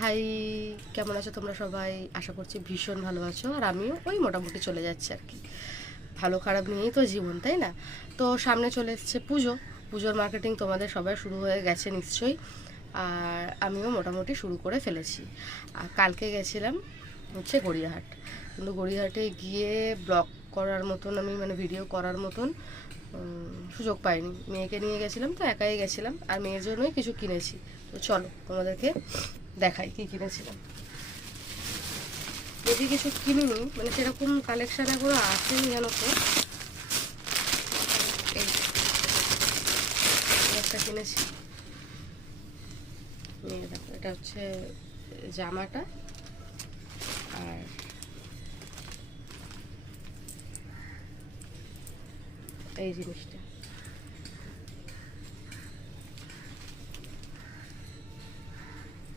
High, কেমন আছো তোমরা সবাই? আশা করছি ভীষণ ভালো আছো, আর আমিও ওই মোটামুটি চলে যাচ্ছে আর কি। ভালো খারাপ নিয়েই তো জীবন, তাই না? তো সামনে চলে এসছে পুজো। পুজোর মার্কেটিং তোমাদের সবাই শুরু হয়ে গেছে নিশ্চয়ই, আর আমিও মোটামুটি শুরু করে ফেলেছি। আর কালকে গেছিলাম হচ্ছে গড়িয়াহাট, কিন্তু গড়িয়াহাটে গিয়ে ব্লগ করার মতন আমি ভিডিও করার মতন সুযোগ পাইনি। মেয়েকে নিয়ে গেছিলাম, তো একাই গেছিলাম, আর মেয়ের জন্যই কিছু কিনেছি। তো চলো তোমাদেরকে দেখাই কি কিনেছিলাম। যদি কিছু কিনিনি, সেরকম কালেকশান এগুলো আসেনি জানো তো। এই একটা কিনেছি, নিয়ে দেখো, এটা হচ্ছে জামাটা, আর এই জিনিসটা